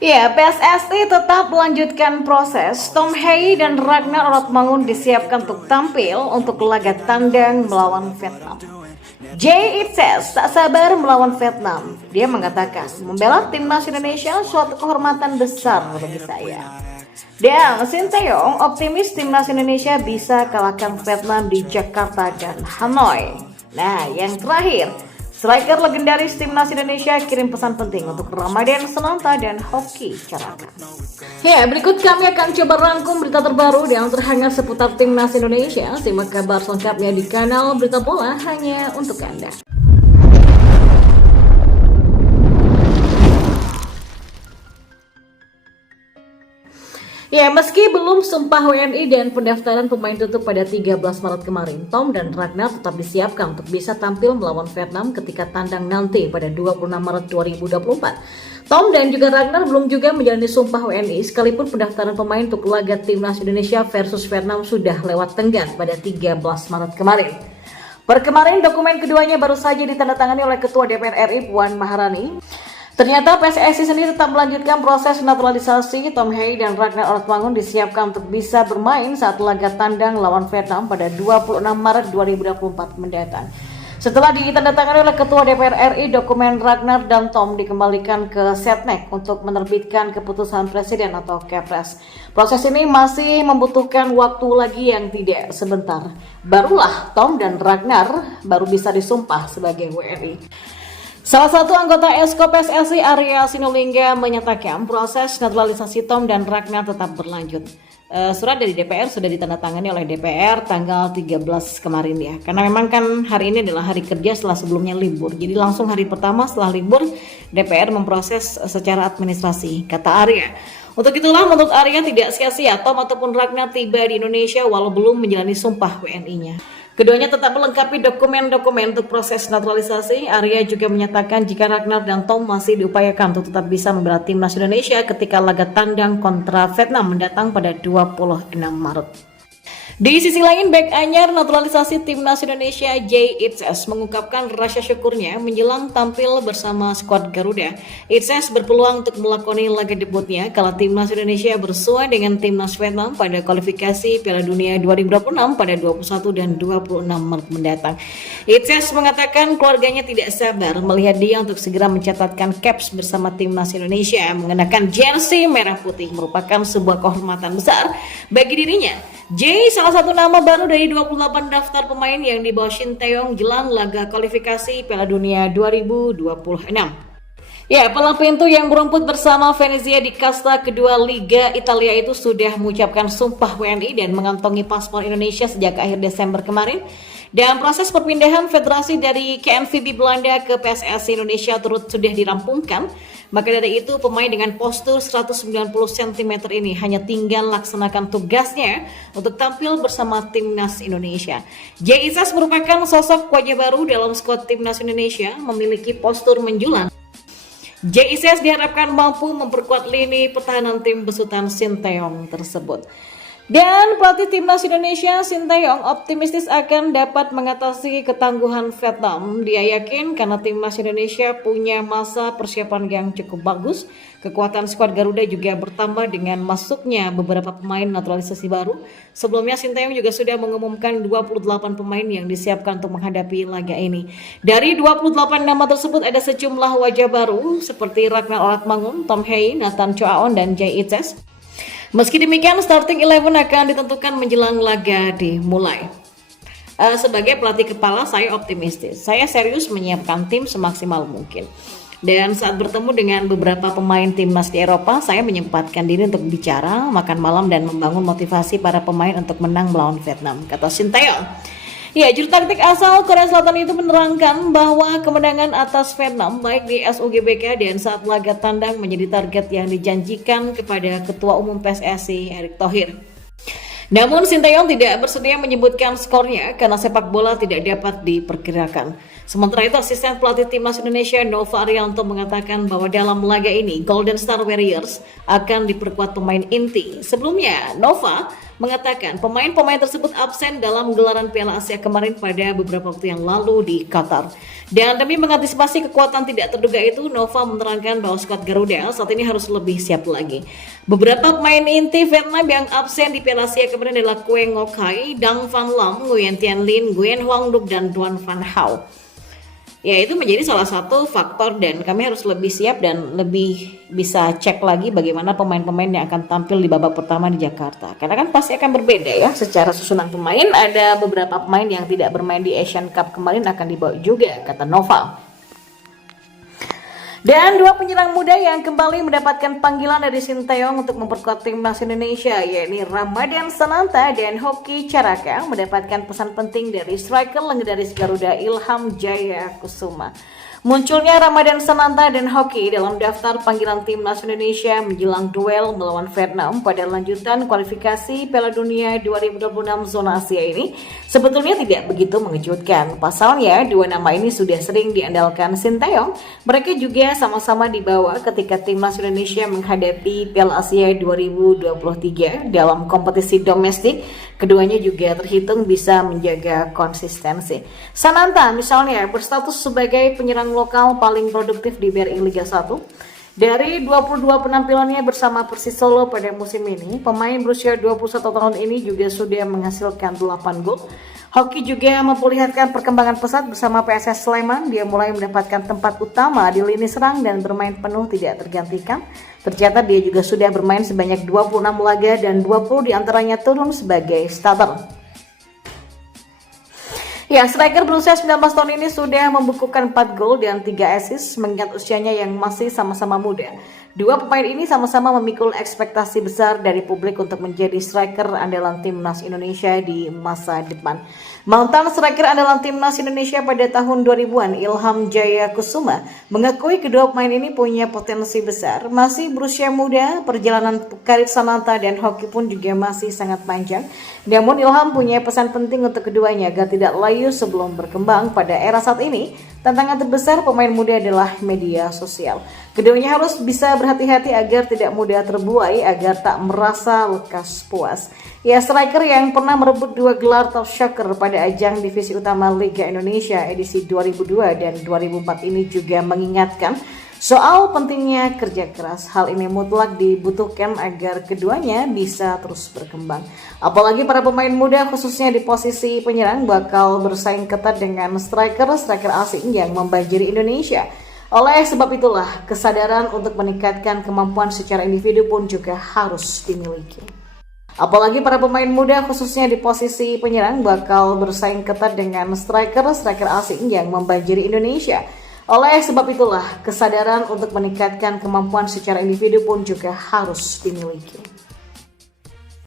Ya, PSSI tetap melanjutkan proses. Tom Hei dan Ragnar Orotmangun disiapkan untuk tampil untuk laga tandang melawan Vietnam. Jay Itzes tak sabar melawan Vietnam. Dia mengatakan, membela timnas Indonesia suatu kehormatan besar bagi saya. Dan Sinteyong optimis timnas Indonesia bisa kalahkan Vietnam di Jakarta dan Hanoi. Nah, yang terakhir, striker legendaris timnas Indonesia kirim pesan penting untuk Ramadan Sananta dan Hoki Caraka. Ya, berikut kami akan coba rangkum berita terbaru yang terhangat seputar timnas Indonesia. Simak kabar selengkapnya di kanal Berita Bola hanya untuk Anda. Ya, meski belum sumpah WNI dan pendaftaran pemain tutup pada 13 Maret kemarin, Tom dan Ragnar tetap disiapkan untuk bisa tampil melawan Vietnam ketika tandang nanti pada 26 Maret 2024. Tom dan juga Ragnar belum juga menjalani sumpah WNI sekalipun pendaftaran pemain untuk laga timnas Indonesia versus Vietnam sudah lewat tenggang pada 13 Maret kemarin. Per kemarin dokumen keduanya baru saja ditandatangani oleh Ketua DPR RI Puan Maharani. Ternyata PSSI sendiri tetap melanjutkan proses naturalisasi. Tom Hei dan Ragnar Orotmangun disiapkan untuk bisa bermain saat laga tandang lawan Vietnam pada 26 Maret 2024 mendatang. Setelah ditandatangani oleh Ketua DPR RI, dokumen Ragnar dan Tom dikembalikan ke Setnek untuk menerbitkan keputusan Presiden atau Kepres. Proses ini masih membutuhkan waktu lagi yang tidak sebentar. Barulah Tom dan Ragnar baru bisa disumpah sebagai WNI. Salah satu anggota Esko PSSI Arya Sinulinga menyatakan proses naturalisasi Tom dan Ragnar tetap berlanjut. Surat dari DPR sudah ditandatangani oleh DPR tanggal 13 kemarin ya. Karena memang kan hari ini adalah hari kerja setelah sebelumnya libur. Jadi langsung hari pertama setelah libur DPR memproses secara administrasi, kata Arya. Untuk itulah menurut Arya tidak sia-sia Tom ataupun Ragnar tiba di Indonesia walau belum menjalani sumpah WNI-nya. Keduanya tetap melengkapi dokumen-dokumen untuk proses naturalisasi. Arya juga menyatakan jika Ragnar dan Tom masih diupayakan untuk tetap bisa membela timnas Indonesia ketika laga tandang kontra Vietnam mendatang pada 26 Maret. Di sisi lain, bek anyar naturalisasi timnas Indonesia Jay Itzes mengungkapkan rasa syukurnya menjelang tampil bersama skuad Garuda. Itzes berpeluang untuk melakoni laga debutnya kala timnas Indonesia bersua dengan timnas Vietnam pada kualifikasi Piala Dunia 2026 pada 21 dan 26 Maret mendatang. Itzes mengatakan keluarganya tidak sabar melihat dia untuk segera mencatatkan caps bersama timnas Indonesia. Mengenakan jersey merah putih merupakan sebuah kehormatan besar bagi dirinya. Jay salah satu nama baru dari 28 daftar pemain yang dibawa Sinteyong jelang laga kualifikasi Piala Dunia 2026. Ya, palang pintu yang berumput bersama Venezia di kasta kedua Liga Italia itu sudah mengucapkan sumpah WNI dan mengantongi paspor Indonesia sejak akhir Desember kemarin. Dan proses perpindahan federasi dari KNVB Belanda ke PSSI Indonesia sudah dirampungkan. Maka dari itu pemain dengan postur 190 cm ini hanya tinggal laksanakan tugasnya untuk tampil bersama timnas Indonesia. Jay Itzes merupakan sosok wajah baru dalam skuad timnas Indonesia, memiliki postur menjulang. Jay Itzes diharapkan mampu memperkuat lini pertahanan tim besutan Sinteyong tersebut. Dan pelatih timnas Indonesia Sinteyong optimistis akan dapat mengatasi ketangguhan Vietnam. Dia yakin karena timnas Indonesia punya masa persiapan yang cukup bagus. Kekuatan skuad Garuda juga bertambah dengan masuknya beberapa pemain naturalisasi baru. Sebelumnya Sinteyong juga sudah mengumumkan 28 pemain yang disiapkan untuk menghadapi laga ini. Dari 28 nama tersebut ada sejumlah wajah baru seperti Ragnar Orotmangun, Tom Hei, Nathan Choaon, dan Jay Itzes. Meski demikian, starting 11 akan ditentukan menjelang laga dimulai. Sebagai pelatih kepala, saya optimistis. Saya serius menyiapkan tim semaksimal mungkin. Dan saat bertemu dengan beberapa pemain timnas di Eropa, saya menyempatkan diri untuk bicara, makan malam, dan membangun motivasi para pemain untuk menang melawan Vietnam, kata Sinteyong. Ya, juru taktik asal Korea Selatan itu menerangkan bahwa kemenangan atas Vietnam baik di SUGBK dan saat laga tandang menjadi target yang dijanjikan kepada Ketua Umum PSSI Erick Thohir. Namun Sinteyong tidak bersedia menyebutkan skornya karena sepak bola tidak dapat diperkirakan. Sementara itu asisten pelatih timnas Indonesia Nova Arianto mengatakan bahwa dalam laga ini Golden Star Warriors akan diperkuat pemain inti. Sebelumnya Nova mengatakan pemain-pemain tersebut absen dalam gelaran Piala Asia kemarin pada beberapa waktu yang lalu di Qatar. Dan demi mengantisipasi kekuatan tidak terduga itu, Nova menerangkan bahwa skuad Garuda saat ini harus lebih siap lagi. Beberapa pemain inti Vietnam yang absen di Piala Asia kemarin adalah Quang Ngoc Khai, Dang Van Lam, Nguyen Tien Linh, Nguyen Hoang Duc, dan Duan Van Hau. Ya, itu menjadi salah satu faktor dan kami harus lebih siap dan lebih bisa cek lagi bagaimana pemain-pemain yang akan tampil di babak pertama di Jakarta. Karena kan pasti akan berbeda ya secara susunan pemain. Ada beberapa pemain yang tidak bermain di Asian Cup kemarin akan dibawa juga, kata Nova. Dan dua penyerang muda yang kembali mendapatkan panggilan dari Sinteyong untuk memperkuat timnas Indonesia, yakni Ramadhan Sananta dan Hoki Caraka, mendapatkan pesan penting dari striker legendaris Garuda Ilham Jaya Kusuma. Munculnya Ramadhan Sananta dan Hoki dalam daftar panggilan timnas Indonesia menjelang duel melawan Vietnam pada lanjutan kualifikasi Piala Dunia 2026 zona Asia ini sebetulnya tidak begitu mengejutkan. Pasalnya, dua nama ini sudah sering diandalkan Sinteyong. Mereka juga sama-sama dibawa ketika timnas Indonesia menghadapi Piala Asia 2023 dalam kompetisi domestik. Keduanya juga terhitung bisa menjaga konsistensi. Sananta misalnya berstatus sebagai penyerang lokal paling produktif di BRI Liga 1. Dari 22 penampilannya bersama Persis Solo pada musim ini, pemain berusia 21 tahun ini juga sudah menghasilkan 8 gol. Hoki juga memperlihatkan perkembangan pesat bersama PSS Sleman. Dia mulai mendapatkan tempat utama di lini serang dan bermain penuh tidak tergantikan. Tercatat dia juga sudah bermain sebanyak 26 laga dan 20 diantaranya turun sebagai starter. Ya, striker berusia 19 tahun ini sudah membukukan 4 gol dan 3 assist mengingat usianya yang masih sama-sama muda. Dua pemain ini sama-sama memikul ekspektasi besar dari publik untuk menjadi striker andalan timnas Indonesia di masa depan. Mantan striker andalan timnas Indonesia pada tahun 2000-an, Ilham Jaya Kusuma, mengakui kedua pemain ini punya potensi besar. Masih berusia muda, perjalanan karir Sananta dan Hoki pun juga masih sangat panjang. Namun Ilham punya pesan penting untuk keduanya agar tidak layu sebelum berkembang. Pada era saat ini, tantangan terbesar pemain muda adalah media sosial. Keduanya harus bisa berhati-hati agar tidak mudah terbuai, agar tak merasa lekas puas. Ya, striker yang pernah merebut 2 gelar top soccer pada ajang divisi utama Liga Indonesia edisi 2002 dan 2004 ini juga mengingatkan soal pentingnya kerja keras. Hal ini mutlak dibutuhkan agar keduanya bisa terus berkembang. Apalagi para pemain muda khususnya di posisi penyerang bakal bersaing ketat dengan striker-striker asing yang membanjiri Indonesia. Oleh sebab itulah, kesadaran untuk meningkatkan kemampuan secara individu pun juga harus dimiliki. Apalagi para pemain muda khususnya di posisi penyerang bakal bersaing ketat dengan striker-striker asing yang membanjiri Indonesia. Oleh sebab itulah, kesadaran untuk meningkatkan kemampuan secara individu pun juga harus dimiliki.